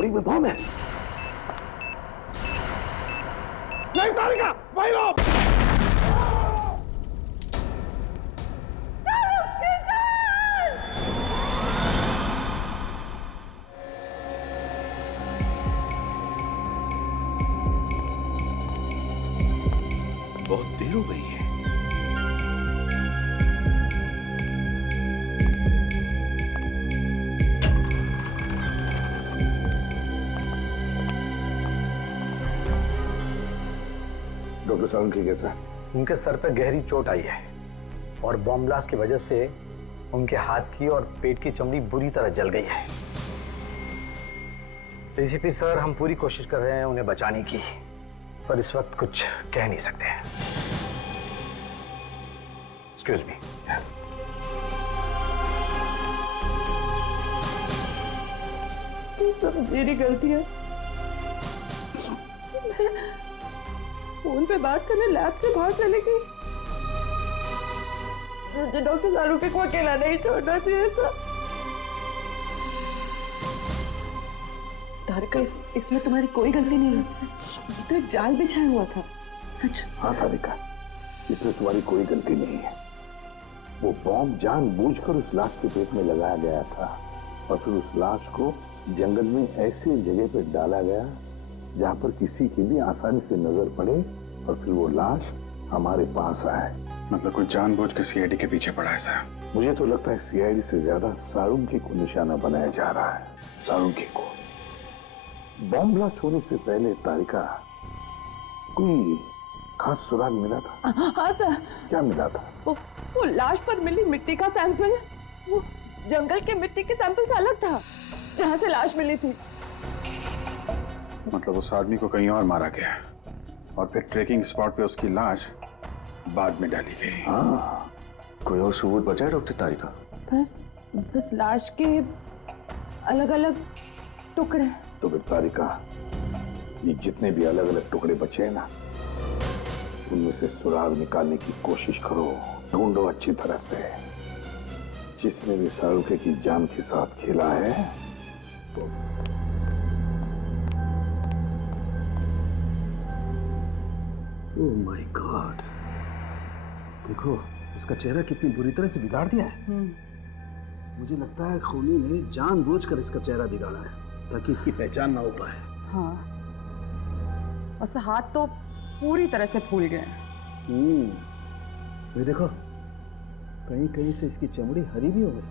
होड़ी में बम है। नहीं तारिका, वही लो। बहुत देर हो गई है। डॉक्टर साहब की कैसा है? उनके सर पे गहरी चोट आई है और बॉम्ब ब्लास्ट की वजह से उनके हाथ की और पेट की चमड़ी बुरी तरह जल गई है। डीसीपी सर, हम पूरी कोशिश कर रहे हैं उन्हें बचाने की, पर इस वक्त कुछ कह नहीं सकते हैं। Excuse me. ये सब मेरी गलती है। फोन पे बात करने लैब से बाहर चली गई। मुझे डॉक्टर शाहरुख को अकेला नहीं छोड़ना चाहिए था। तारिका, इसमें तुम्हारी कोई गलती नहीं है। ये तो एक जाल बिछाया हुआ था। सच। हाँ तारिका, इसमें तुम्हारी कोई गलती नहीं है। वो बॉम्ब जानबूझकर उस लाश के पेट में लगाया गया था और फिर उस लाश को जंगल में ऐसी जगह पे डाला गया जहां पर किसी की भी आसानी से नजर पड़े और फिर वो लाश हमारे पास आए। मतलब कोई जानबूझ के सीआईडी के पीछे पड़ा है सर? मुझे तो लगता है सीआईडी से ज्यादा साळुंखे को निशाना बनाया जा रहा है। साळुंखे को। बॉम्ब ब्लास्ट होने से पहले तारिका, कोई खास सुराग मिला था? हाँ सर। क्या मिला था? वो लाश पर मिली मिट्टी का सैंपल, वो जंगल के मिट्टी के सैंपल से अलग था जहाँ से लाश मिली थी। मतलब उस आदमी को कहीं और मारा गया और फिर ट्रेकिंग स्पॉट पे उसकी लाश बाद में डाली गई। हाँ, कोई और सबूत बचा है डॉक्टर तारिका? बस लाश के अलग अलग टुकड़े। तो फिर तारिका, ये जितने भी अलग अलग टुकड़े बचे हैं ना, उनमें से सुराग निकालने की कोशिश करो, ढूंढो अच्छी तरह से। जिसने भी साळुंखे की जान के साथ खेला है तो ओह माय गॉड, देखो इसका चेहरा कितनी बुरी तरह से बिगाड़ दिया है। मुझे लगता है खूनी ने जानबूझकर इसका चेहरा बिगाड़ा है ताकि इसकी पहचान ना हो पाए। हाँ, और हाथ तो पूरी तरह से फूल गए। ये देखो, कहीं कहीं से इसकी चमड़ी हरी भी हो गई।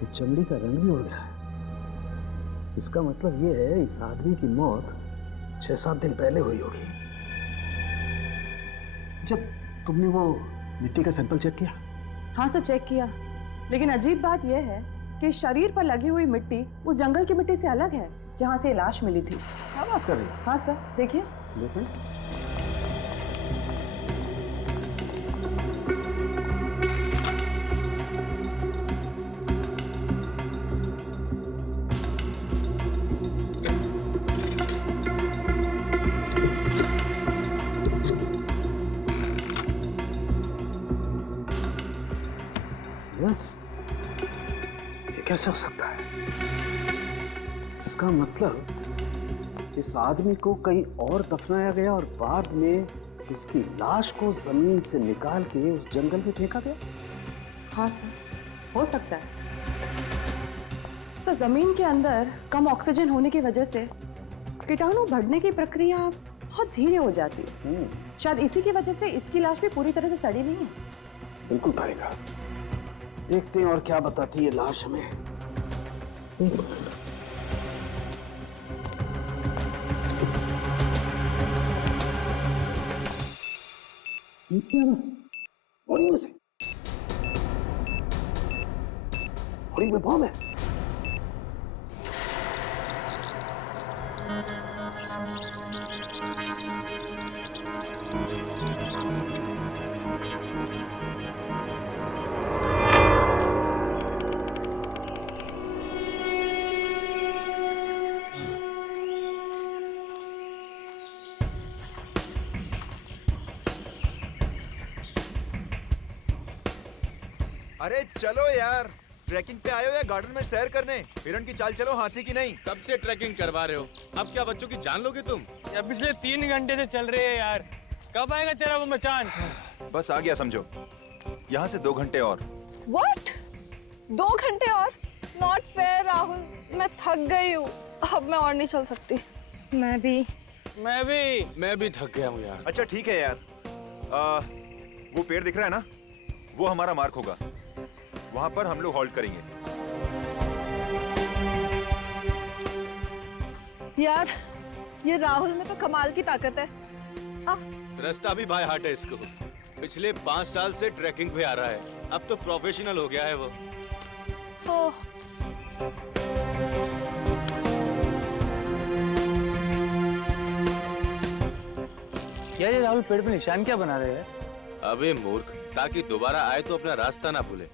ये चमड़ी का रंग भी उड़ गया है। इसका मतलब ये है इस आदमी की मौत 6-7 दिन पहले हुई होगी। जब तुमने वो मिट्टी का सैंपल चेक किया? हाँ सर, चेक किया, लेकिन अजीब बात यह है कि शरीर पर लगी हुई मिट्टी उस जंगल की मिट्टी से अलग है जहाँ से लाश मिली थी। क्या बात कर रही हो? हाँ सर, देखिए। देखिए। यस, ये कैसे हो सकता है? इसका मतलब इस आदमी को कहीं और दफनाया गया और बाद में इसकी लाश को जमीन से निकाल के उस जंगल में फेंका गया। हाँ सर, हो सकता है। सर, जमीन के अंदर कम ऑक्सीजन होने की वजह से कीटाणु बढ़ने की प्रक्रिया बहुत धीरे हो जाती है। शायद इसी की वजह से इसकी लाश भी पूरी तरह से सड़ी नहीं है। बिल्कुल तारिका, देखते हैं और क्या बताती है लाश हमें। एक मिनट। होड़ी में से, होड़ी में बम है। अरे चलो यार, ट्रैकिंग पे आए हो या गार्डन में सैर करने? हिरन की चाल चलो, हाथी की नहीं। कब से ट्रैकिंग करवा रहे हो? अब क्या बच्चों की जान लोगे तुम? यार पिछले 3 घंटे से चल रहे हैं यार, कब आएगा तेरा वो मचान? बस आ गया समझो। यहाँ से 2 घंटे और। What? 2 घंटे और? Not fair राहुल, मैं थक गई हूँ, अब मैं और नहीं चल सकती। मैं भी थक गया हूँ यार। अच्छा ठीक है यार, वो पेड़ दिख रहा है ना, वो हमारा मार्क होगा। वहाँ पर हम लोग हॉल्ट करेंगे। यार ये राहुल में तो कमाल की ताकत है। रास्ता भी बाय हार्ट है इसको। पिछले 5 साल से ट्रैकिंग पे आ रहा है, अब तो प्रोफेशनल हो गया है वो। ओह, यार ये राहुल पेड़ पे निशान क्या बना रहे हैं? अबे मूर्ख, ताकि दोबारा आए तो अपना रास्ता ना भूले।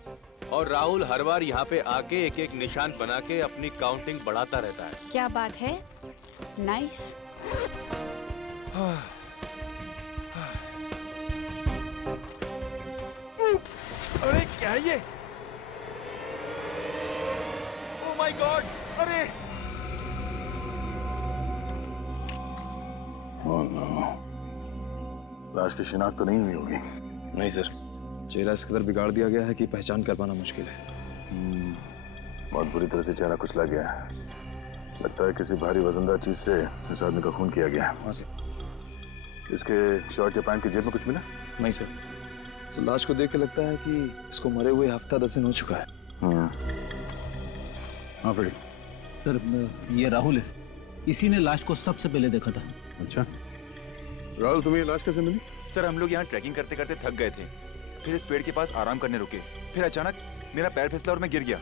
और राहुल हर बार यहाँ पे आके एक एक निशान बना के अपनी काउंटिंग बढ़ाता रहता है। क्या बात है, नाइस। अरे क्या है ये? Oh my God! अरे Oh no. लाश की शिनाख्त तो नहीं हुई होगी। नहीं सर, चेहरा इस कदर बिगाड़ दिया गया है कि पहचान कर पाना मुश्किल है। बहुत बुरी तरह से चेहरा कुचला गया है। लगता है किसी भारी वजनदार चीज से इस आदमी का खून किया गया है। वहाँ से इसके शर्ट या पैंट की जेब में कुछ मिला? नहीं सर, इस लाश को देख के लगता है कि इसको मरे हुए हफ्ता 10 दिन हो चुका है। हाँ फ्रेडी। सर ये राहुल है, इसी ने लाश को सबसे पहले देखा था। अच्छा राहुल, तुम्हें ये लाश कैसे मिली? सर, हम लोग यहाँ ट्रैकिंग करते करते थक गए थे, फिर इस पेड़ के पास आराम करने रुके। फिर अचानक मेरा पैर फिसला और मैं गिर गया,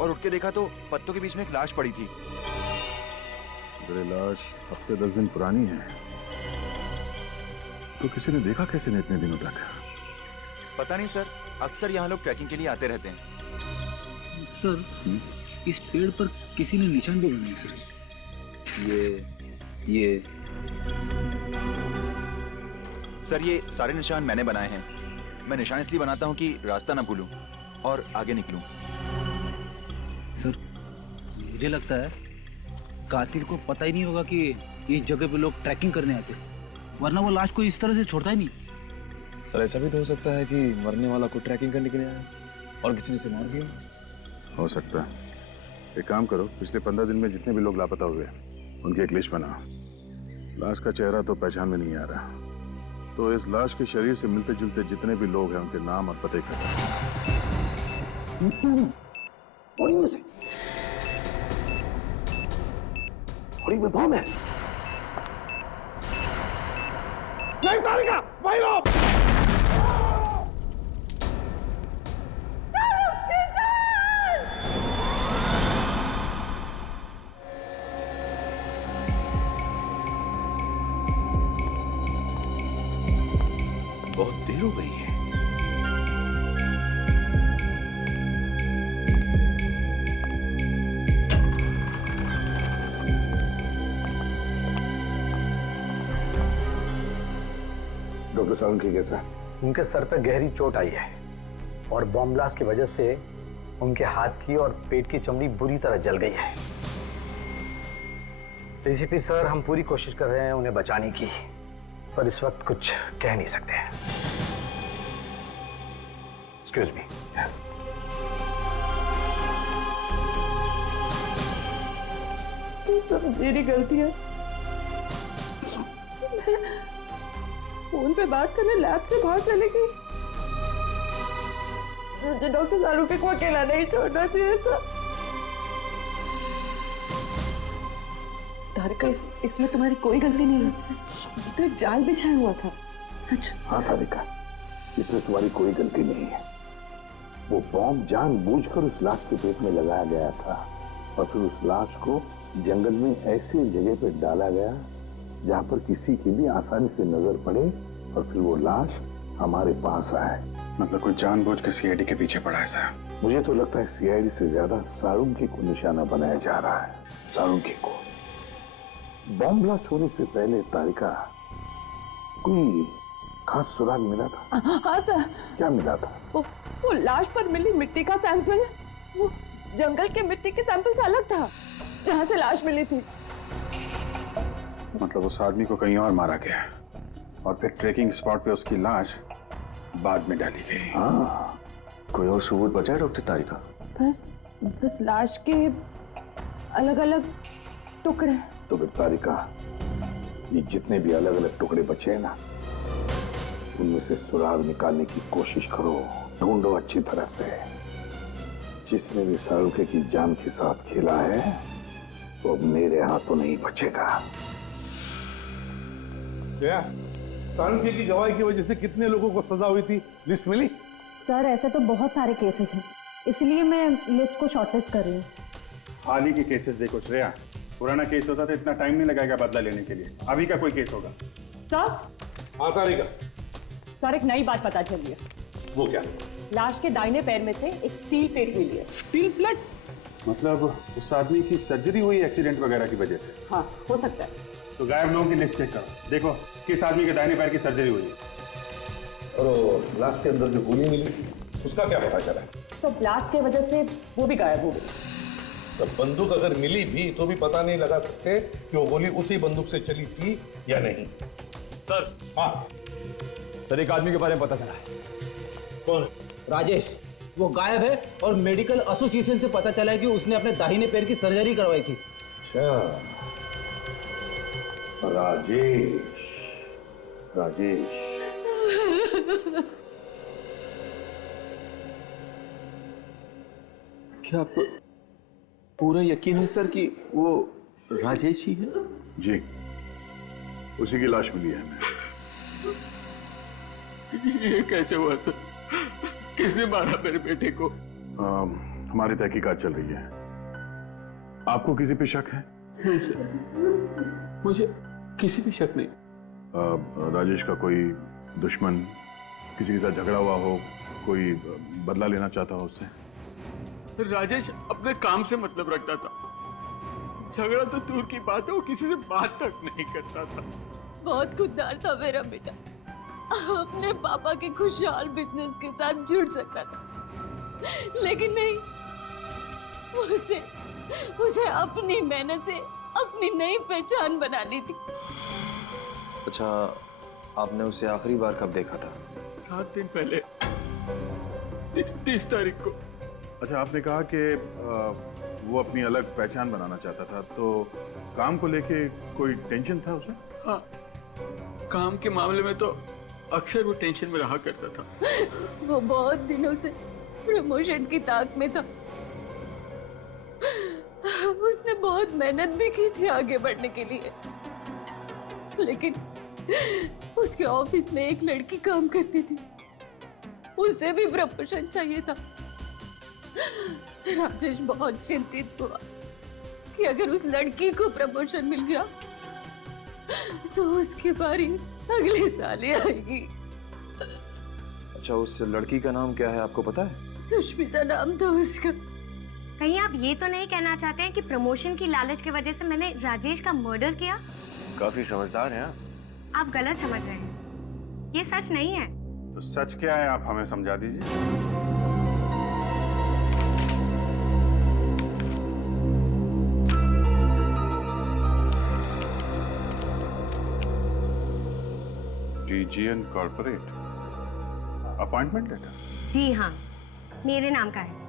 और उठ के देखा तो पत्तों के बीच में एक लाश पड़ी थी। मेरी लाश हफ्ते 10 दिन पुरानी है, तो किसी ने देखा कैसे नहीं इतने दिनों तक? पता नहीं सर, अक्सर यहाँ लोग ट्रैकिंग के लिए आते रहते हैं। सर इस पेड़ पर किसी ने निशान भी बनाए सर। ये सर, ये सारे निशान मैंने बनाए हैं। मैं निशान इसलिए बनाता हूँ कि रास्ता ना भूलूं और आगे निकलूं। सर मुझे लगता है कातिल को पता ही नहीं होगा कि इस जगह पे लोग ट्रैकिंग करने आते, वरना वो लाश को इस तरह से छोड़ता ही नहीं। सर ऐसा भी तो हो सकता है कि मरने वाला को ट्रैकिंग करने के लिए आया और किसी ने इसे मार दिया। हो सकता है। एक काम करो, पिछले 15 दिन में जितने भी लोग लापता हुए उनकी एक लिस्ट बना। लाश का चेहरा तो पहचान में नहीं आ रहा, तो इस लाश के शरीर से मिलते जुलते जितने भी लोग हैं उनके नाम और पते कर। बॉडी में से बॉडी में बम है। नहीं तारिका, वहीं रहो। बहुत देर हो गई है। डॉक्टर साहब की कैसा? उनके सर पे गहरी चोट आई है और बॉम्ब ब्लास्ट की वजह से उनके हाथ की और पेट की चमड़ी बुरी तरह जल गई है। डीसीपी सर, हम पूरी कोशिश कर रहे हैं उन्हें बचाने की, पर इस वक्त कुछ कह नहीं सकते हैं। Excuse me. ये सब मेरी गलती है। फोन पे बात करने लैब से बाहर चली गई। मुझे डॉक्टर सारूके को अकेला नहीं छोड़ना चाहिए था। तारिका, इसमें तुम्हारी कोई गलती नहीं है। ये तो एक जाल बिछाया हुआ था, सच। हाँ तारिका, इसमें तुम्हारी कोई गलती नहीं है। वो बॉम्ब जानबूझकर उस लाश के पेट में लगाया गया था और फिर उस लाश को जंगल में ऐसी जगह पे डाला गया जहां पर किसी की भी आसानी से नजर पड़े और फिर वो लाश हमारे पास आए। मतलब कोई जानबूझ के सीआईडी के पीछे पड़ा है सर? मुझे तो लगता है सीआईडी से ज्यादा सारुंगी को निशाना बनाया जा रहा है। सारुंगी को। बॉम्ब ब्लास्ट होने से पहले तारिका कोई खास सुराग मिला था? हाँ सर। क्या मिला था? वो लाश पर मिली मिट्टी का सैंपल वो जंगल के मिट्टी के सैंपल से अलग था जहां से लाश मिली थी। मतलब उस आदमी को कहीं और मारा गया और फिर ट्रेकिंग स्पॉट पे उसकी लाश बाद में डाली गई। हाँ, कोई और सबूत बचा है डॉक्टर तारिका? बस लाश के अलग अलग टुकड़े। तो फिर तारिका, ये जितने भी अलग अलग टुकड़े बचे हैं ना, उनमें से सुराग निकालने की कोशिश करो, ढूंढो अच्छी तरह से। जिसने भी शाहरुख की जान के साथ खेला है वो अब मेरे हाथों नहीं बचेगा। क्या शाहरुख की गवाही की वजह से कितने लोगों को सजा हुई थी, लिस्ट मिली? सर ऐसे तो बहुत सारे केसेस हैं, इसलिए मैं लिस्ट को शॉर्टलिस्ट कर रही हूँ। हाल ही के केसेस देखो श्रेया, पुराना केस होता तो इतना टाइम नहीं लगाएगा बदला लेने के लिए। अभी का कोई केस होगा? हाँ तारिका। सर एक नई बात पता चली है। वो क्या? लाश के दाहिने पैर में से एक स्टील प्लेट मिली है। Steel plate? मतलब उस आदमी की सर्जरी हुई एक्सीडेंट वगैरह की वजह से? हाँ हो सकता है। तो गायब लोगों की लिस्ट चेक करो, देखो किस आदमी के दाहिने पैर की सर्जरी हुई है। और लाश के अंदर जो गोली मिली थी उसका क्या पता चला? तो ब्लास्ट की वजह से वो भी गायब हो गई। तो बंदूक अगर मिली भी तो भी पता नहीं लगा सकते कि वो गोली उसी बंदूक से चली थी या नहीं। सर। हाँ सर एक आदमी के बारे में पता चला है। कौन? राजेश, वो गायब है और मेडिकल एसोसिएशन से पता चला है कि उसने अपने दाहिने पैर की सर्जरी करवाई थी। अच्छा, राजेश। क्या आपको पूरा यकीन है सर कि वो राजेश ही है? जी, उसी की लाश मिली है हमें। ये कैसे हुआ सर? किसने मारा मेरे बेटे को? हमारी तहकीकात चल रही है। आपको किसी पे शक है? नहीं सर, मुझे किसी भी शक नहीं। राजेश का कोई दुश्मन, किसी के साथ झगड़ा हुआ हो, कोई बदला लेना चाहता हो उससे? राजेश अपने काम से मतलब रखता था, झगड़ा तो दूर की बात है, वो किसी से बात तक नहीं करता था। बहुत खुददार था मेरा बेटा, अपने पापा के खुशहाल बिजनेस के साथ जुड़ सकता था, लेकिन नहीं, उसे अपनी मेहनत से अपनी नई पहचान बनानी थी। अच्छा, आपने उसे आखिरी बार कब देखा था? 7 दिन पहले, 30 तारीख को। अच्छा, आपने कहा कि वो अपनी अलग पहचान बनाना चाहता था, तो काम को लेके कोई टेंशन था उसे? हाँ, काम के मामले में तो अक्सर वो टेंशन में रहा करता था। वो बहुत दिनों से प्रमोशन की ताक में था। उसने बहुत मेहनत भी की थी आगे बढ़ने के लिए, लेकिन उसके ऑफिस में एक लड़की काम करती थी, उसे भी प्रमोशन चाहिए था। राजेश बहुत चिंतित हुआ कि अगर उस लड़की को प्रमोशन मिल गया तो उसकी बारी अगले साल ही आएगी। अच्छा, उस लड़की का नाम क्या है आपको पता है? सुष्मिता नाम था उसका। कहीं आप ये तो नहीं कहना चाहते हैं कि प्रमोशन की लालच की वजह से मैंने राजेश का मर्डर किया? काफी समझदार हैं आप गलत समझ रहे हैं, ये सच नहीं है। तो सच क्या है आप हमें समझा दीजिए। DGN corporate appointment letter? जी हाँ, मेरे नाम का है।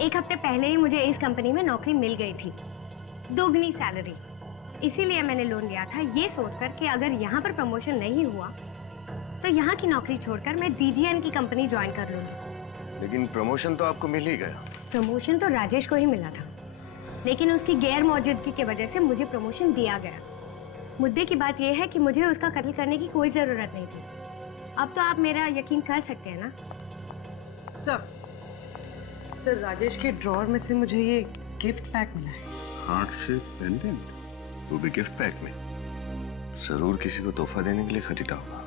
एक हफ्ते पहले ही मुझे इस कंपनी में नौकरी मिल गई थी, दोगुनी सैलरी। इसीलिए मैंने लोन लिया था, ये सोचकर कि अगर यहाँ पर प्रमोशन नहीं हुआ तो यहाँ की नौकरी छोड़कर मैं DGN की कंपनी ज्वाइन कर लूँगी। लेकिन प्रमोशन तो आपको मिल ही गया। प्रमोशन तो राजेश को ही मिला था, लेकिन उसकी गैर मौजूदगी की वजह से मुझे प्रमोशन दिया गया। मुद्दे की बात यह है कि मुझे उसका कत्ल करने की कोई ज़रूरत नहीं थी। अब तो आप मेरा यकीन कर सकते हैं ना? सर राजेश के ड्रॉअर में से मुझे ये गिफ्ट पैक मिला है। हार्ट शेप पेंडेंट, वो भी गिफ्ट पैक में। जरूर किसी को तोहफा देने के लिए खरीदा होगा।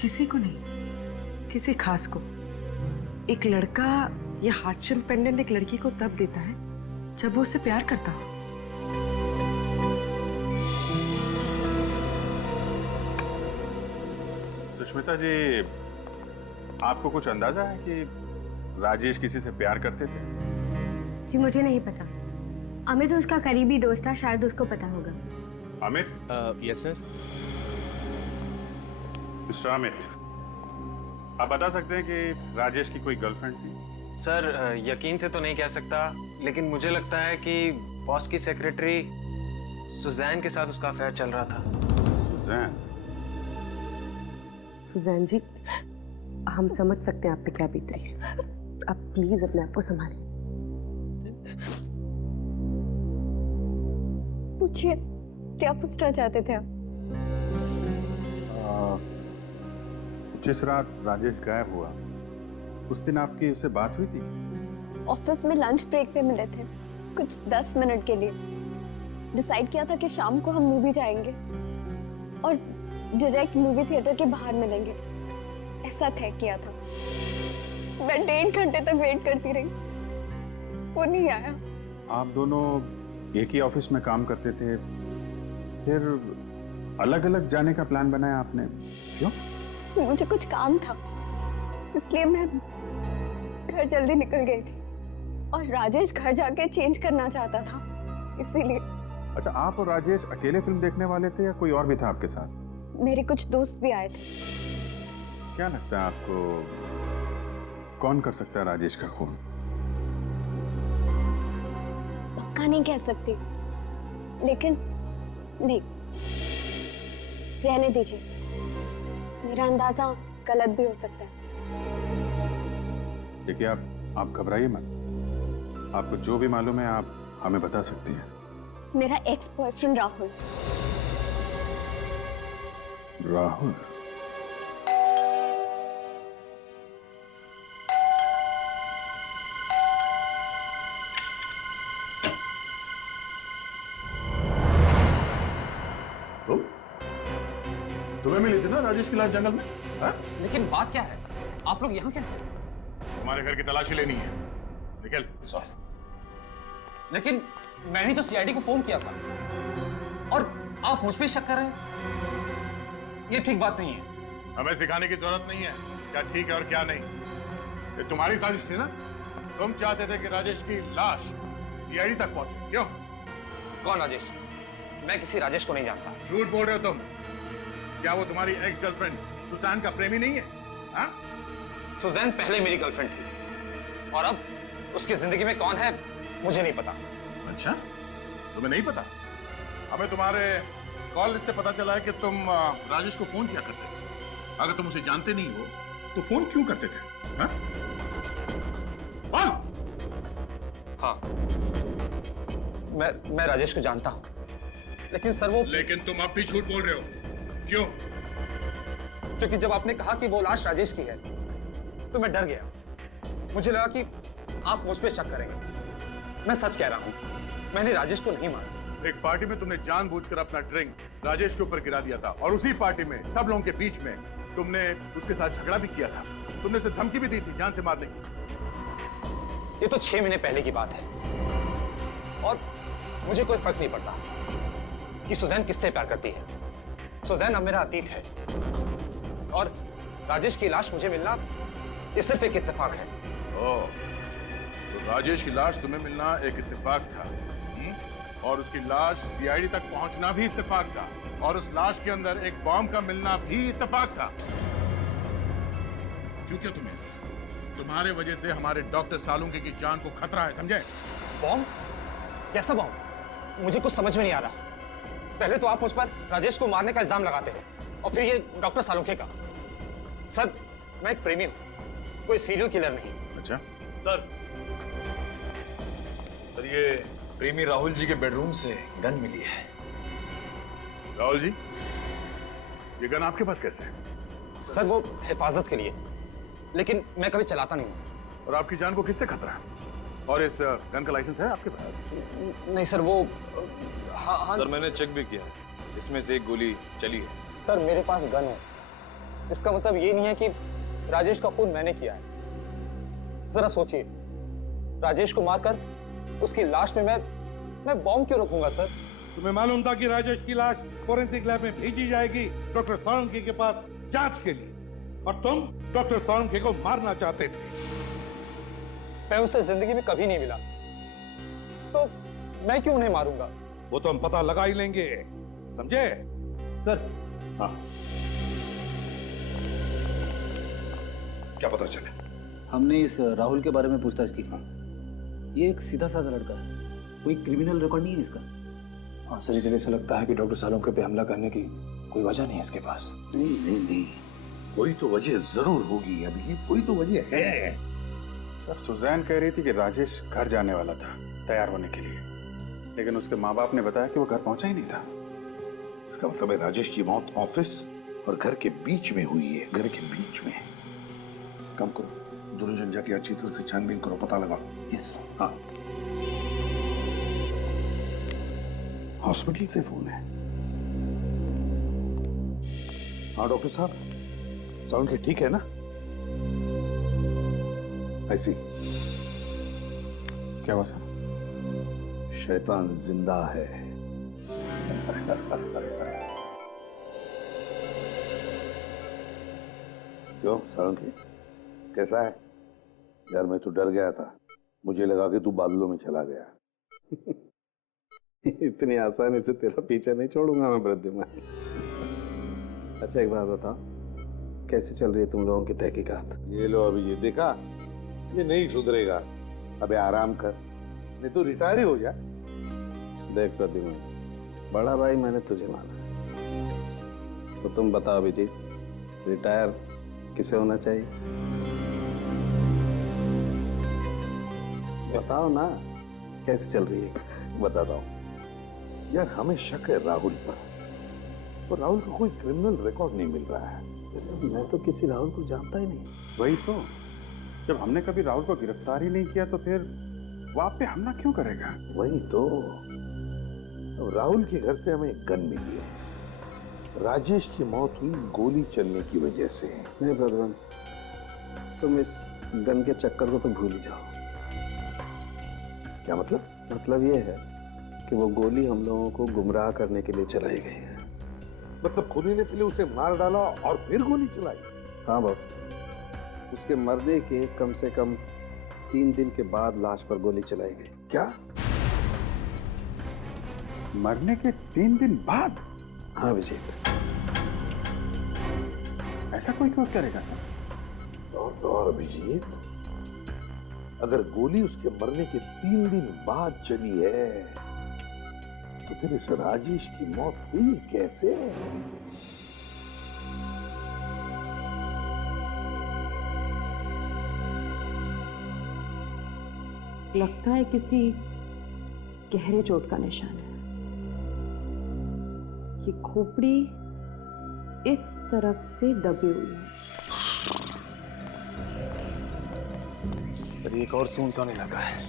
किसी को नहीं, किसी खास को। एक लड़का ये हार्ट शेप पेंडेंट एक लड़की को तब देता है जब वो उसे प्यार करता हो। सुष्मिता जी, आपको कुछ अंदाजा है कि राजेश किसी से प्यार करते थे? जी मुझे नहीं पता। अमित उसका करीबी दोस्त था, शायद उसको पता होगा। Amit. Yes sir. Mister Amit, आप बता सकते हैं कि राजेश की कोई गर्लफ्रेंड थी? सर यकीन से तो नहीं कह सकता, लेकिन मुझे लगता है कि बॉस की सेक्रेटरी सुजैन के साथ उसका अफेयर चल रहा था। सुजैन? सुजैन जी, हम समझ सकते हैं आप पे क्या बीत रही है। आप प्लीज अपने आप को संभालिए। पूछिए, क्या पूछना चाहते थे आप? जिस रात राजेश गायब हुआ उस दिन आपकी उससे बात हुई थी? ऑफिस में लंच ब्रेक पे मिले थे, कुछ 10 मिनट के लिए। डिसाइड किया था कि शाम को हम मूवी जाएंगे और डायरेक्ट मूवी थिएटर के बाहर मिलेंगे, ऐसा तय किया था। मैं 1.5 घंटे तक वेट करती रही, वो नहीं आया। आप दोनों एक ही ऑफिस में काम करते थे, फिर अलग अलग जाने का प्लान बनाया आपने, क्यों? मुझे कुछ काम था, इसलिए मैं घर जल्दी निकल गई थी और राजेश घर जाके चेंज करना चाहता था, इसीलिए। अच्छा, आप और राजेश अकेले फिल्म देखने वाले थे या कोई और भी था आपके साथ? मेरे कुछ दोस्त भी आए थे। क्या लगता है आपको, कौन कर सकता है राजेश का खून? पक्का नहीं कह सकती, लेकिन नहीं, रहने दीजिए, मेरा अंदाजा गलत भी हो सकता है। देखिए, आप घबराइए मत। आपको जो भी मालूम है आप हमें बता सकती हैं। मेरा एक्स बॉयफ्रेंड राहुल। राहुल? तुम्हें मिली थी ना राजेश की लाश जंगल में? हा? लेकिन बात क्या है, आप लोग यहाँ कैसे? तुम्हारे घर की तलाशी लेनी है, निकल। सॉरी, लेकिन मैंने तो सीआईडी को फोन किया था और आप मुझ पे शक कर रहे हैं, ये ठीक बात नहीं है। हमें सिखाने की जरूरत नहीं है क्या ठीक है और क्या नहीं। ये तुम्हारी साजिश थी ना? तुम चाहते थे कि राजेश की लाश सीआईडी तक पहुंचे, क्यों? कौन राजेश? मैं किसी राजेश को नहीं जानता। झूठ बोल रहे हो तुम। क्या वो तुम्हारी एक्स गर्लफ्रेंड सुजैन का प्रेमी नहीं है? हाँ? सुजैन पहले मेरी गर्लफ्रेंड थी और अब उसकी जिंदगी में कौन है मुझे नहीं पता। अच्छा, तुम्हें नहीं पता? हमें तुम्हारे कॉल लिस्ट से पता चला है कि तुम राजेश को फोन किया करते थे। अगर तुम उसे जानते नहीं हो तो फोन क्यों करते थे? हाँ? बोल। हाँ, मैं राजेश को जानता हूँ, लेकिन सर वो। लेकिन तुम अब भी झूठ बोल रहे हो, क्यों? क्योंकि जब आपने कहा कि वो लाश राजेश की है तो मैं डर गया। मुझे लगा कि आप मुझ पे शक करेंगे। मैं सच कह रहा हूँ, मैंने राजेश को नहीं मारा। एक पार्टी में तुमने जानबूझकर अपना ड्रिंक राजेश के ऊपर गिरा दिया था और उसी पार्टी में सब लोगों के बीच में तुमने उसके साथ झगड़ा भी किया था। तुमने उसे धमकी भी दी थी जान से मारने की। ये तो 6 महीने पहले की बात है और मुझे कोई फर्क नहीं पड़ता कि सुजैन किससे प्यार करती है। सुजैन अब मेरा अतीत है और राजेश की लाश मुझे मिलना ये सिर्फ एक इत्तेफाक है। ओह, तो राजेश की लाश तुम्हें मिलना एक इत्तेफाक था, और उसकी लाश सीआईडी तक पहुंचना भी इत्तेफाक था, और उस लाश के अंदर एक बॉम्ब का मिलना भी इत्तेफाक था। क्यों क्या तुम्हें ऐसा? तुम्हारे वजह से हमारे डॉक्टर सालुंके की जान को खतरा है, समझे? बॉम्ब? कैसा बॉम्ब? मुझे कुछ समझ में नहीं आ रहा। पहले तो आप मुझ पर राजेश को मारने का इल्जाम लगाते हैं और फिर ये डॉक्टर सालुंके का। सर, मैं एक प्रेमी हूं, कोई सीरियल किलर नहीं। अच्छा सर, ये प्रेमी राहुल जी के बेडरूम से गन मिली है। राहुल जी, ये गन आपके पास कैसे है? सर, वो हिफाजत के लिए, लेकिन मैं कभी चलाता नहीं हूं। और आपकी जान को किससे खतरा है? और इस गन का लाइसेंस है आपके पास? नहीं सर, वो हाँ। सर, मैंने चेक भी किया है, इसमें से एक गोली चली है। सर, मेरे पास गन है, इसका मतलब ये नहीं है कि राजेश का खून मैंने किया है। जरा सोचिए, राजेश को मारकर उसकी लाश में मैं बॉम्ब क्यों रखूंगा सर? तुम्हें मालूम था कि राजेश की लाश फोरेंसिक लैब में भेजी जाएगी डॉक्टर सालुंके के पास जांच के लिए, और तुम डॉक्टर सालुंके को मारना चाहते थे। मैं उसे जिंदगी में कभी नहीं मिला, तो मैं क्यों उन्हें मारूंगा? वो तो हम पता लगा ही लेंगे, समझे? सर। हाँ, क्या पता चले? हमने इस राहुल के बारे में पूछताछ की। ये एक सीधा साधा लड़का है, कोई क्रिमिनल रिकॉर्ड नहीं है इसका। हाँ सर, इसलिए ऐसा लगता है कि डॉक्टर सालुंके पे हमला करने की कोई वजह नहीं है इसके पास। नहीं नहीं नहीं, कोई तो वजह जरूर होगी अभी, कोई तो वजह है। सर सुजैन कह रही थी कि राजेश घर जाने वाला था तैयार होने के लिए, लेकिन उसके माँ बाप ने बताया कि वो घर पहुंचा ही नहीं था। इसका मतलब है राजेश की मौत ऑफिस और घर के बीच में हुई है, घर के बीच में। काम करो, दोनों जन जाके अच्छी तरह से छानबीन करो, पता लगाओ। यस। हाँ, हॉस्पिटल से फोन है। हाँ डॉक्टर साहब, साउंड के ठीक है ना? ऐसी क्या हुआ सर? शैतान जिंदा है। क्यों सालुंके, कैसा है? यार मैं तो डर गया था, मुझे लगा कि तू बादलों में चला गया। इतनी आसानी से तेरा पीछा नहीं छोड़ूंगा मैं वृद्धिमान। अच्छा एक बात बताओ, कैसे चल रही है तुम लोगों की तहकीकात? ये लो अभी ये देखा, ये नहीं सुधरेगा। अबे आराम कर, नहीं तो रिटायर ही हो जा। देख प्रद्युमन, बड़ा भाई मैंने तुझे माना, तो तुम बताओ अभिजीत, रिटायर किसे होना चाहिए? बताओ ना, कैसे चल रही है? बताता हूँ यार, हमें शक है राहुल पर, और राहुल का कोई क्रिमिनल रिकॉर्ड नहीं मिल रहा है। मैं तो किसी राहुल को जानता ही नहीं। वही तो, जब हमने कभी राहुल को गिरफ्तार ही नहीं किया तो फिर वो आप पे हमला क्यों करेगा? वही तो, अब राहुल के घर से हमें एक गन मिली है। राजेश की मौत हुई गोली चलने की वजह से। नहीं प्रद्युमन, तुम इस गन के चक्कर को तो भूल ही जाओ। क्या मतलब? मतलब ये है कि वो गोली हम लोगों को गुमराह करने के लिए चलाई गई है। मतलब खुदी ने पहले उसे मार डाला और फिर गोली चलाई? हाँ बॉस, उसके मरने के कम से कम 3 दिन के बाद लाश पर गोली चलाई गई। क्या? मरने के 3 दिन बाद? हाँ विजीत। ऐसा कोई क्यों करेगा सर? और अभिजीत, अगर गोली उसके मरने के 3 दिन बाद चली है तो फिर इस राजेश की मौत हुई कैसे? लगता है किसी गहरे चोट का निशान है। ये खोपड़ी इस तरफ से दबी हुई है। सर एक और सुनसान इलाका है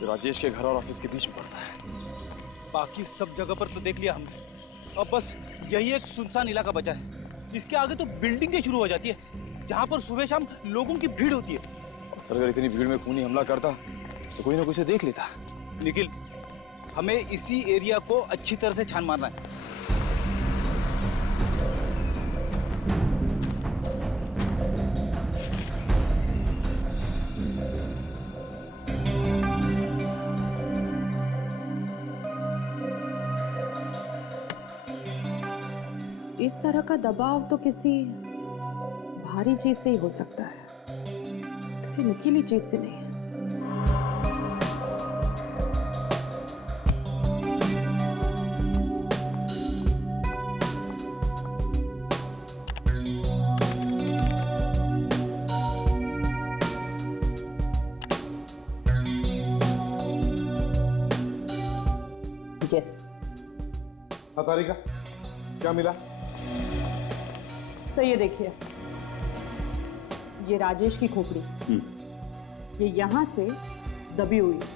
जो राजेश के घर और ऑफिस के बीच में पड़ता है। बाकी सब जगह पर तो देख लिया हमने, अब बस यही एक सुनसान इलाका बचा है। इसके आगे तो बिल्डिंगें शुरू हो जाती है, जहाँ पर सुबह शाम लोगों की भीड़ होती है। और सर अगर इतनी भीड़ में खूनी हमला करता तो कोई ना कोई उसे देख लेता। निखिल, हमें इसी एरिया को अच्छी तरह से छान मारना है। इस तरह का दबाव तो किसी भारी चीज से ही हो सकता है, किसी नुकीली चीज से नहीं। यस। हाँ तारिका, क्या मिला? सर ये देखिए, ये राजेश की खोपड़ी, ये यहां से दबी हुई है।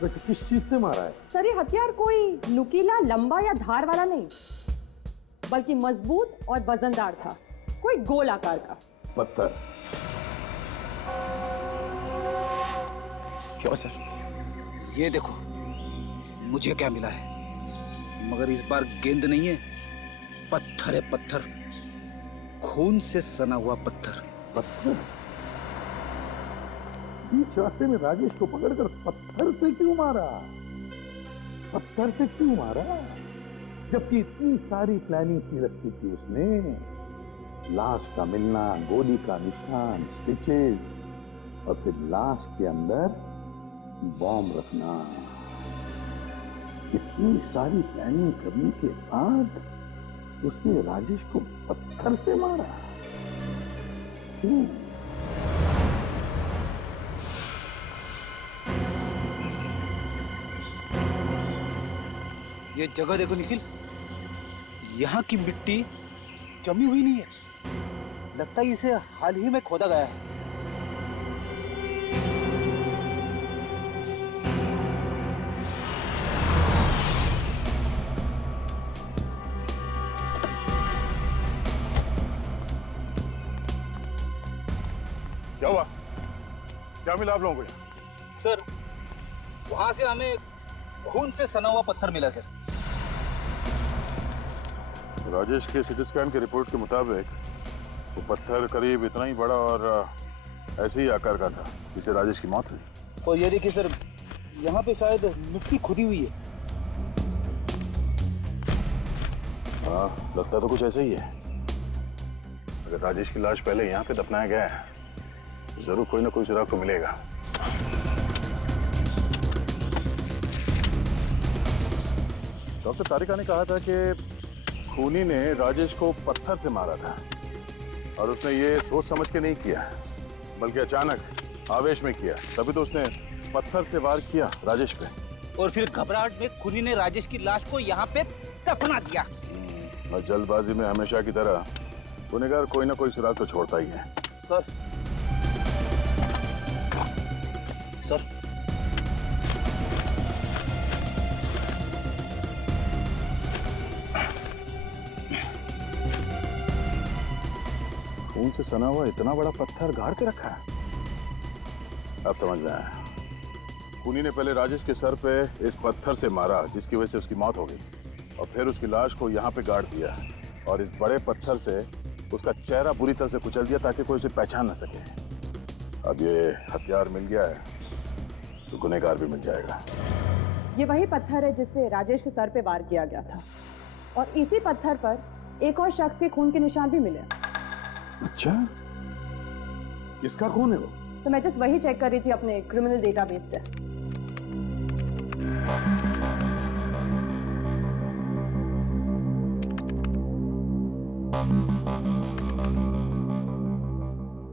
वैसे किस चीज से मारा है? सर ये हथियार कोई नुकीला, लंबा या धार वाला नहीं, बल्कि मजबूत और वजनदार था, कोई गोल आकार का। पत्थर। क्यों सर? ये देखो मुझे क्या मिला है, मगर इस बार गेंद नहीं है, पत्थर है, पत्थर, खून से सना हुआ पत्थर। पत्थर? बीच रास्ते में राजेश को पकड़कर पत्थर से क्यों मारा? पत्थर से क्यों मारा? जबकि इतनी सारी प्लानिंग की रखी थी उसने, लाश का मिलना, गोली का निशान, स्टिचेस, और फिर लाश के अंदर बॉम्ब रखना। इतनी सारी प्लानिंग करने के बाद उसने राजेश को पत्थर से मारा। क्यों? ये जगह देखो निखिल, यहाँ की मिट्टी जमी हुई नहीं है, लगता है इसे हाल ही में खोदा गया है। क्या हुआ? क्या मिला आप लोगों को? सर, वहां से हमें खून से सना हुआ पत्थर मिला सर। राजेश के सिटी स्कैन की रिपोर्ट के मुताबिक वो पत्थर करीब इतना ही बड़ा और ऐसे ही आकार का था जिससे राजेश की मौत हुई। और ये देखिए सर, यहाँ पे शायद मिट्टी खुदी हुई है। हाँ, लगता तो कुछ ऐसा ही है। अगर राजेश की लाश पहले यहाँ पे दफनाया गया है तो जरूर कोई ना कोई सुराग तो मिलेगा। डॉक्टर तारिका ने कहा था कि खूनी ने राजेश को पत्थर से मारा था और उसने ये सोच समझ के नहीं किया, बल्कि अचानक आवेश में किया। तभी तो उसने पत्थर से वार किया राजेश पे, और फिर घबराहट में खूनी ने राजेश की लाश को यहाँ पे दफना दिया। और जल्दबाजी में हमेशा की तरह गुनहगार कोई ना कोई सुराग तो छोड़ता ही है। सर, सर, खून से सना हुआ इतना बड़ा पत्थर गाड़ के रखा है। अब समझ में आया, खूनी ने पहले राजेश के सर पे इस पत्थर से मारा जिसकी वजह से उसकी मौत हो गई, और फिर उसकी लाश को यहाँ पे गाड़ दिया और इस बड़े पत्थर से उसका चेहरा बुरी तरह से कुचल दिया ताकि कोई उसे पहचान न सके। अब ये हथियार मिल गया है तो गुनहगार भी मिल जाएगा। ये वही पत्थर है जिससे राजेश के सर पे वार किया गया था, और इसी पत्थर पर एक और शख्स के खून के निशान भी मिले। अच्छा, किसका खून है वो? तो मैं जस्ट वही चेक कर रही थी अपने क्रिमिनल डेटाबेस से।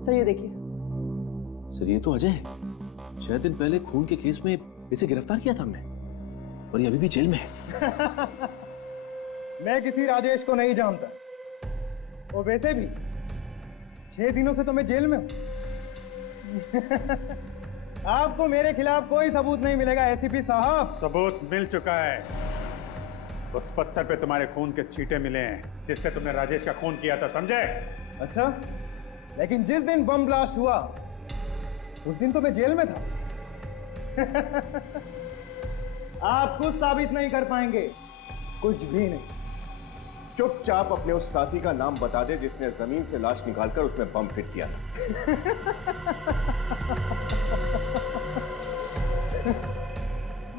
सर ये देखिए। सर ये तो अजय है। 6 दिन पहले खून के केस में इसे गिरफ्तार किया था हमने, और ये अभी भी जेल में है। मैं किसी राजेश को नहीं जानता, और वैसे भी 6 दिनों से तो मैं जेल में हूं। आपको मेरे खिलाफ कोई सबूत नहीं मिलेगा एसीपी साहब। सबूत मिल चुका है। उस पत्थर पे तुम्हारे खून के छींटे मिले हैं जिससे तुमने राजेश का खून किया था, समझे? अच्छा, लेकिन जिस दिन बम ब्लास्ट हुआ उस दिन तो मैं जेल में था। आप कुछ साबित नहीं कर पाएंगे, कुछ भी नहीं। चुपचाप अपने उस साथी का नाम बता दे जिसने जमीन से लाश निकालकर उसमें बम फिट किया था।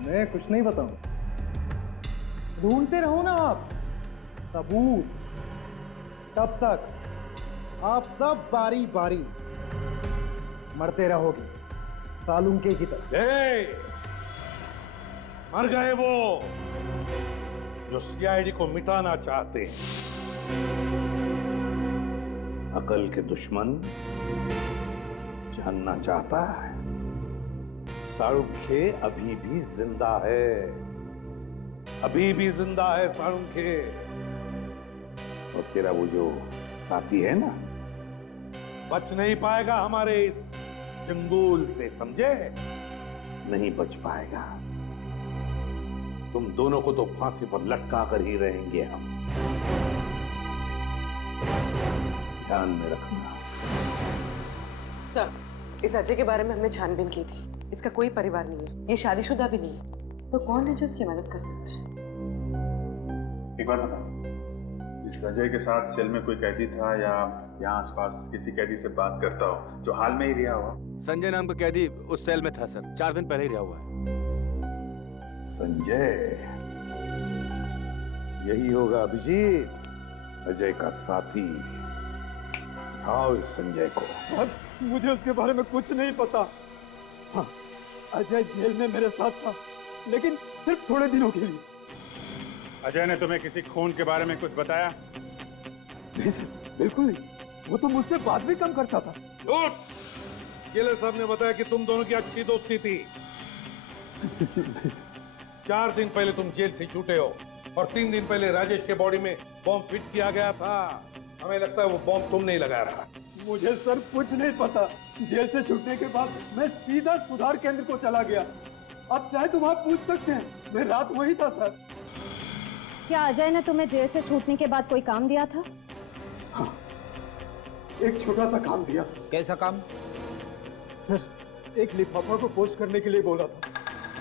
मैं कुछ नहीं बताऊं। ढूंढते रहो ना आप सबूत, तब तक आप सब बारी बारी मरते रहोगे सालुंके की तरह। मर गए वो जो सीआईडी को मिटाना चाहते हैं। अकल के दुश्मन जानना चाहता है साळुंखे अभी भी जिंदा है, अभी भी जिंदा है साळुंखे। और तेरा वो जो साथी है ना, बच नहीं पाएगा हमारे इस चंगुल से, समझे? नहीं बच पाएगा। तुम दोनों को तो फांसी पर लटका कर ही रहेंगे हम। ध्यान में रखना। सर, इस अजय के बारे में हमने छानबीन की थी। इसका कोई परिवार नहीं है, ये शादीशुदा भी नहीं है। तो कौन है जो इसकी मदद कर सकता है? एक बार बताओ, इस अजय के साथ सेल में कोई कैदी था या यहाँ आसपास किसी कैदी से बात करता हो जो हाल में ही रिहा हुआ? संजय नाम का कैदी उस सेल में था सर, 4 दिन पहले ही रिहा हुआ है। संजय, यही होगा अभिजीत, अजय का साथी। आओ इस संजय को। मुझे उसके बारे में कुछ नहीं पता। हाँ, अजय जेल में मेरे साथ था, लेकिन सिर्फ थोड़े दिनों के लिए। अजय ने तुम्हें किसी खून के बारे में कुछ बताया? नहीं सर, बिल्कुल नहीं। वो तो मुझसे बात भी कम करता था। झूठ! केलर साहब ने बताया कि तुम दोनों की अच्छी दोस्ती थी। 4 दिन पहले तुम जेल से छूटे हो और 3 दिन पहले राजेश के बॉडी में बॉम्ब फिट किया गया था। हमें लगता है वो बॉम्ब तुमने ही लगाया था। मुझे सर कुछ नहीं पता। जेल से छूटने के बाद मैं सीधा सुधार केंद्र को चला गया। आप चाहे तो वहाँ पूछ सकते हैं, मैं रात वही था सर। क्या अजय ने तुम्हें जेल से छूटने के बाद कोई काम दिया था? हाँ, एक छोटा सा काम दिया था। कैसा काम? सर, एक लिफाफा को पोस्ट करने के लिए बोला था।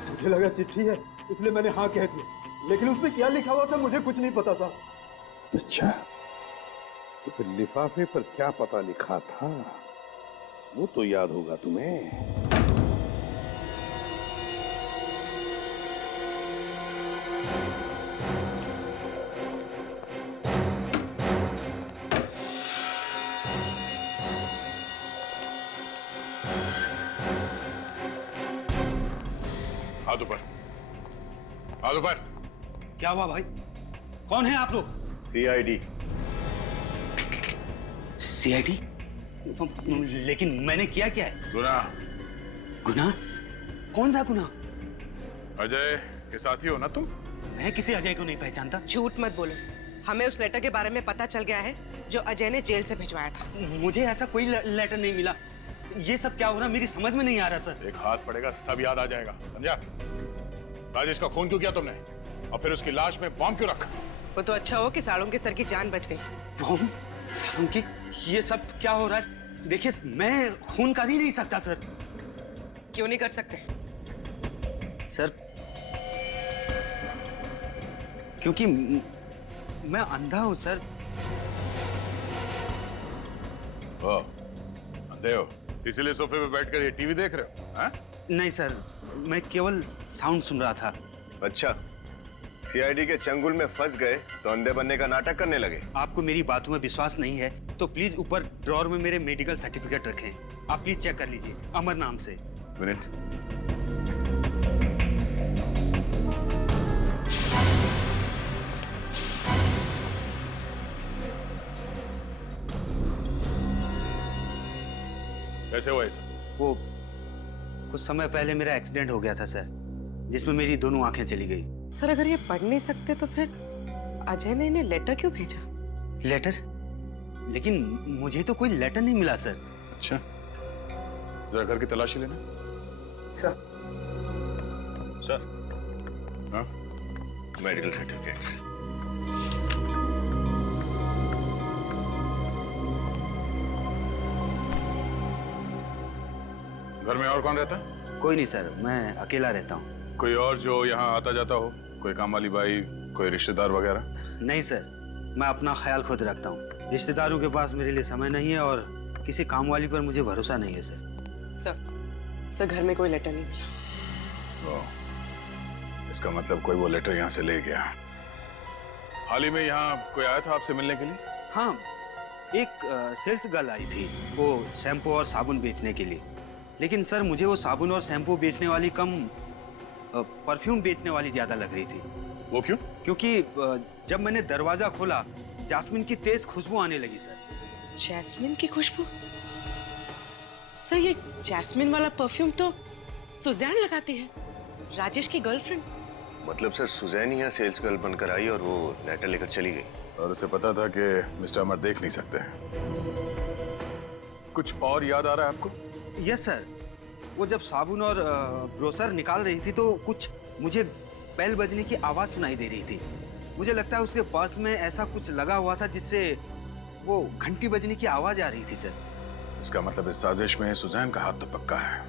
मुझे लगा चिट्ठी है, इसलिए मैंने हाँ कह दिया, लेकिन उसमें क्या लिखा हुआ था मुझे कुछ नहीं पता था। अच्छा, तो फिर लिफाफे पर क्या पता लिखा था वो तो याद होगा तुम्हें। हाथ ऊपर, हाथ ऊपर। क्या हुआ भाई? कौन है आप लोग? सीआईडी। सीआईडी? लेकिन मैंने किया क्या है? गुनाह। गुनाह? कौन सा गुनाह? अजय के साथी हो ना तुम? मैं किसी अजय को नहीं पहचानता। झूठ मत बोलो। हमें उस लेटर के बारे में पता चल गया है जो अजय ने जेल से भिजवाया था। मुझे ऐसा कोई लेटर नहीं मिला। ये सब क्या हो रहा, मेरी समझ में नहीं आ रहा सर। एक हाथ पड़ेगा सब याद आ जाएगा, समझा? राजेश का खून क्यों किया तुमने और फिर उसकी लाश में बॉम्ब क्यों रखा? वो तो अच्छा हो कि सालों के सर की जान बच गई। बॉम्ब? सालों की? ये सब क्या हो रहा है? देखिए, मैं खून कर ही नहीं सकता सर। क्यों नहीं कर सकते? सर, क्योंकि मैं अंधा हूं सर। अंधे हो इसीलिए सोफे पे बैठकर ये टीवी देख रहे हो? हाँ? नहीं सर, मैं केवल साउंड सुन रहा था। अच्छा, सीआईडी के चंगुल में फंस गए तो अंधे बनने का नाटक करने लगे। आपको मेरी बातों में विश्वास नहीं है तो प्लीज ऊपर ड्रॉर में मेरे मेडिकल सर्टिफिकेट रखें। आप प्लीज चेक कर लीजिए, अमर नाम से। मिनट। कैसे हुआ ऐसा? वो कुछ समय पहले मेरा एक्सीडेंट हो गया था सर, जिसमें मेरी दोनों आंखें चली गई। सर, अगर ये पढ़ नहीं सकते तो फिर अजय ने इन्हें लेटर क्यों भेजा? लेटर? लेकिन मुझे तो कोई लेटर नहीं मिला सर। अच्छा, जरा घर की तलाशी लेना। सर। सर। हाँ? Medical certificates. घर में और कौन रहता है? कोई नहीं सर, मैं अकेला रहता हूँ। कोई और जो यहाँ आता जाता हो? कोई काम वाली बाई, कोई रिश्तेदार वगैरह? नहीं सर, मैं अपना ख्याल खुद रखता हूँ। रिश्तेदारों के पास मेरे लिए समय नहीं है और किसी काम वाली पर मुझे भरोसा नहीं है सर। सर, घर में कोई लेटर नहीं मिला। इसका मतलब कोई वो लेटर यहाँ से ले गया। हाल ही में यहाँ कोई आया था आपसे मिलने के लिए? हाँ, एक सेल्स गर्ल आई थी, वो शैम्पू और साबुन बेचने के लिए। लेकिन सर, मुझे वो साबुन और शैम्पू बेचने वाली कम परफ्यूम बेचने वाली ज्यादा लग रही थी। वो क्यों? क्योंकि जब मैंने दरवाजा खोला, जास्मिन की तेज खुशबू आने लगी सर। जैस्मिन की खुशबू? सर, ये जैस्मिन वाला परफ्यूम तो सुजैन लगाती है, राजेश की गर्लफ्रेंड। मतलब सर, सुजैन यहाँ सेल्स गर्ल बनकर आई और वो लेटर लेकर चली गई। और उसे पता था कि मिस्टर अमर देख नहीं सकते। कुछ और याद आ रहा है आपको? यस सर, वो जब साबुन और ब्रोसर निकाल रही थी तो कुछ मुझे बेल बजने की आवाज सुनाई दे रही थी। मुझे लगता है उसके पास में ऐसा कुछ लगा हुआ था जिससे वो घंटी बजने की आवाज आ रही थी सर। इसका मतलब इस साजिश में सुजैन का हाथ तो पक्का है।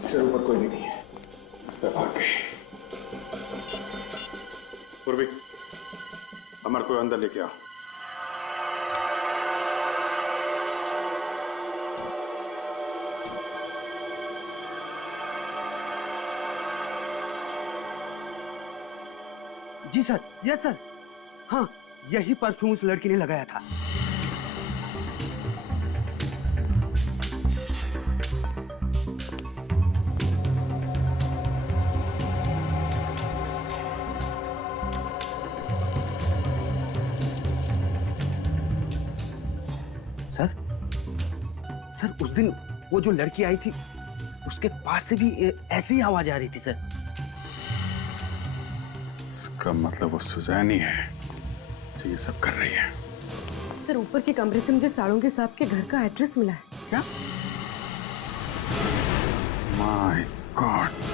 सिर ऊपर कोई भी नहीं है। मैं भाग गई। पूर्वी, अमर को अंदर लेके आओ। जी सर, यस सर। हाँ, यही परफ्यूम उस लड़की ने लगाया था। सर उस दिन वो जो लड़की आई थी उसके पास से भी ऐसी ही आवाज आ रही थी सर। इसका मतलब वो सुजैन ही है जो ये सब कर रही है। सर ऊपर के कमरे से मुझे साळुंखे साहब के घर का एड्रेस मिला है। क्या? माय गॉड,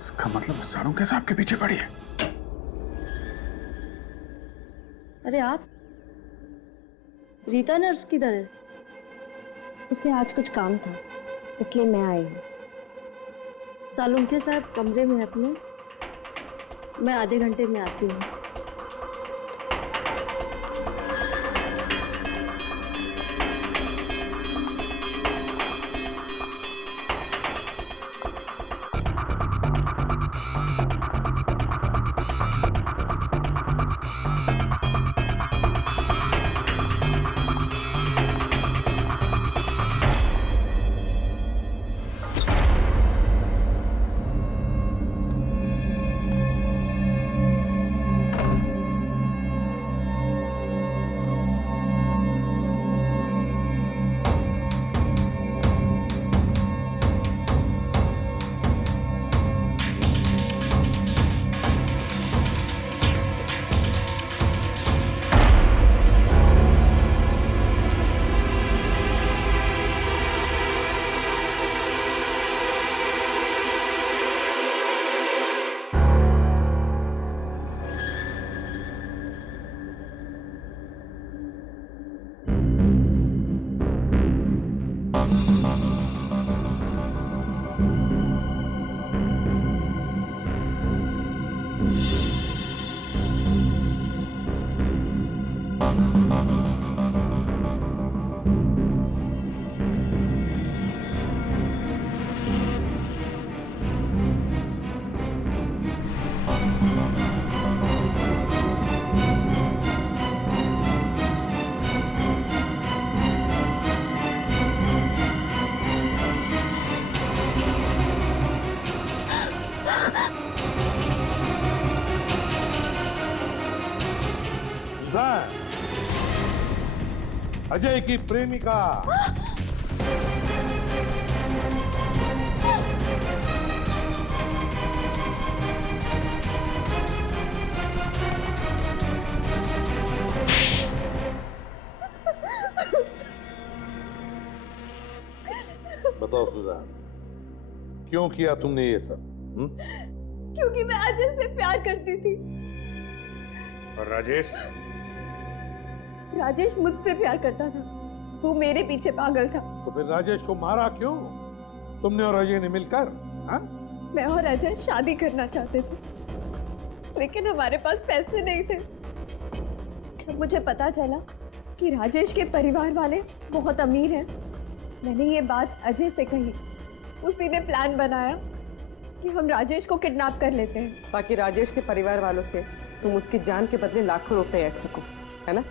इसका मतलब साळुंखे साहब के पीछे पड़ी है। अरे आप रीता नर्स किधर है? उसे आज कुछ काम था इसलिए मैं आई हूँ। साळुंखे साहब कमरे में अपने, मैं आधे घंटे में आती हूँ। अजय की प्रेमिका। बताओ सुजान, क्यों किया तुमने ये सब? क्योंकि मैं अजय से प्यार करती थी। और राजेश? राजेश मुझसे प्यार करता था, तू मेरे पीछे पागल था। तो फिर राजेश को मारा क्यों? तुमने और अजय ने मिलकर? हाँ? मैं और अजय शादी करना चाहते थे, लेकिन हमारे पास पैसे नहीं थे। जब मुझे पता चला कि राजेश के परिवार वाले बहुत अमीर हैं, मैंने ये बात अजय से कही। उसी ने प्लान बनाया कि हम राजेश को किडनैप कर लेते हैं, ताकि राजेश के परिवार वालों से तुम उसकी जान के बदले लाखों रुपए ऐड सको, है ना?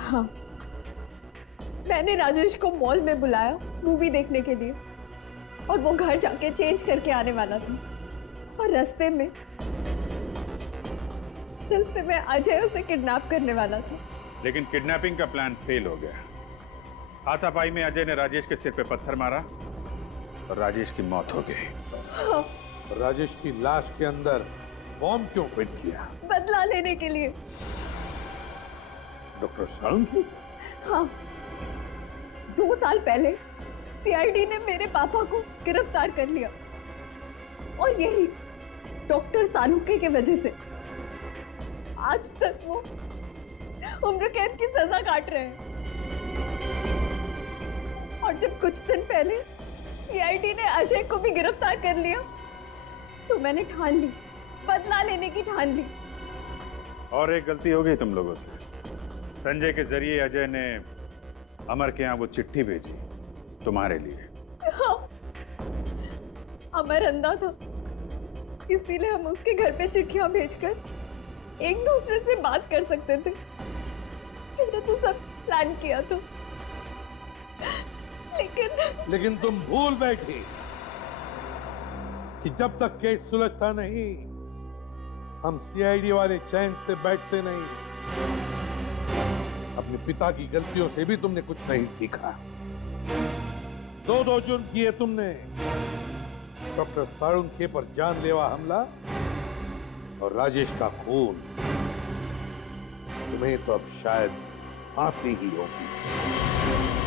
हाँ, मैंने राजेश को मॉल में बुलाया मूवी देखने के लिए, और वो घर जाके चेंज करके आने वाला था। और रास्ते में अजय उसे किडनैप करने वाला था। लेकिन किडनैपिंग का प्लान फेल हो गया। हाथापाई में अजय ने राजेश के सिर पे पत्थर मारा और राजेश की मौत हो गई। हाँ, राजेश की लाश के अंदर बॉम्ब क्यों फिट किया? बदला लेने के लिए। डॉक्टर सारुण की? हाँ, 2 साल पहले सीआईडी ने मेरे पापा को गिरफ्तार कर लिया और यही डॉक्टर सानुके की वजह से आज तक वो उम्र कैद की सजा काट रहे हैं। और जब कुछ दिन पहले सीआईडी ने अजय को भी गिरफ्तार कर लिया तो मैंने ठान ली, बदला लेने की ठान ली। और एक गलती हो गई तुम लोगों से। संजय के जरिए अजय ने अमर के यहाँ वो चिट्ठी भेजी तुम्हारे लिए। हाँ, अमर अंधा था, इसीलिए हम उसके घर पे चिट्ठियां भेजकर एक दूसरे से बात कर सकते थे। मैंने तो सब प्लान किया था, लेकिन तुम भूल बैठी कि जब तक केस सुलझता नहीं हम सीआईडी वाले चैन से बैठते नहीं। अपने पिता की गलतियों से भी तुमने कुछ नहीं सीखा। 2 जुर्म किए तुमने, डॉक्टर सारुंखे पर जानलेवा हमला और राजेश का खून। तुम्हें तो अब शायद फांसी ही होगी।